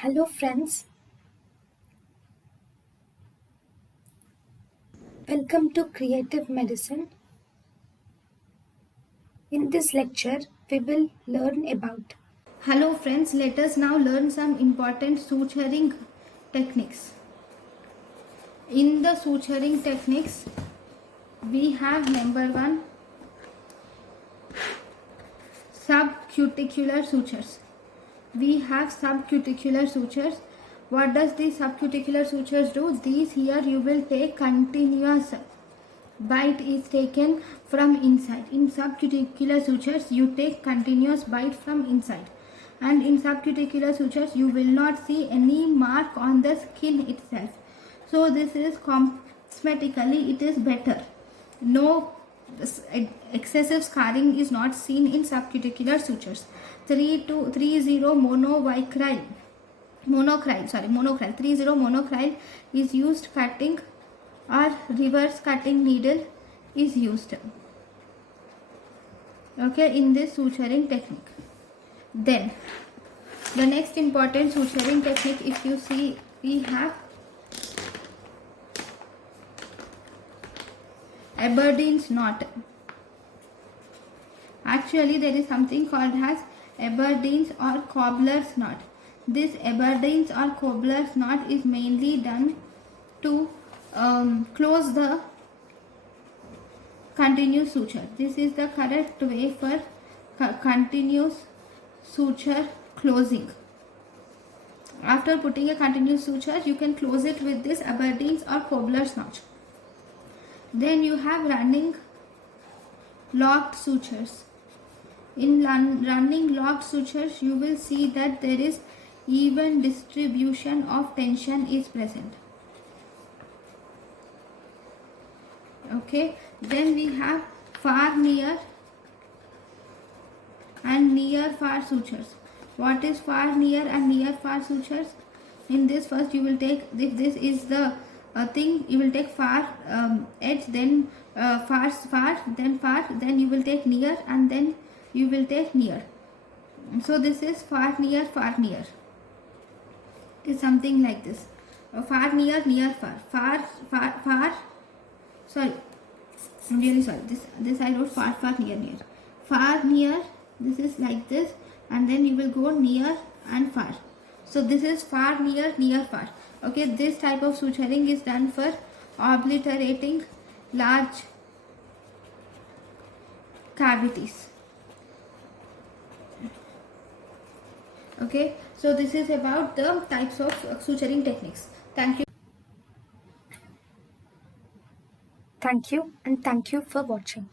Hello friends, welcome to Creative Medicine. In this lecture, we will learn about. Hello friends, let us now learn some important suturing techniques. In the suturing techniques, we have number 1, subcuticular sutures. We have subcuticular sutures. What does these subcuticular sutures do? These here you will take continuous bite is taken from inside. In subcuticular sutures you take continuous bite from inside, and in subcuticular sutures you will not see any mark on the skin itself. So this is cosmetically it is better. No excessive scarring is not seen in subcuticular sutures. 30 monocryl 30 monocryl is used cutting, or reverse cutting needle is used, okay, in this suturing technique. Then the next important suturing technique, if you see, we have Aberdeen's knot. Actually there is something called as Aberdeen's or cobbler's knot. This Aberdeen's or cobbler's knot is mainly done to close the continuous suture. This is the correct way for continuous suture closing. After putting a continuous suture, you can close it with this Aberdeen's or cobbler's knot. Then you have running locked sutures. In running locked sutures, you will see that there is even distribution of tension is present. Okay, then we have far near and near far sutures. What is far near and near far sutures? In this, first you will take, if this is the thing, you will take far edge, then far, then you will take near, and then you will take near. So this is far near, it is something like this. Far near, near far, sorry, I'm really sorry, this I wrote far near, this is like this, and then you will go near and far. So this is far near far. Okay, this type of suturing is done for obliterating large cavities. Okay, so this is about the types of suturing techniques. Thank you. Thank you and thank you for watching.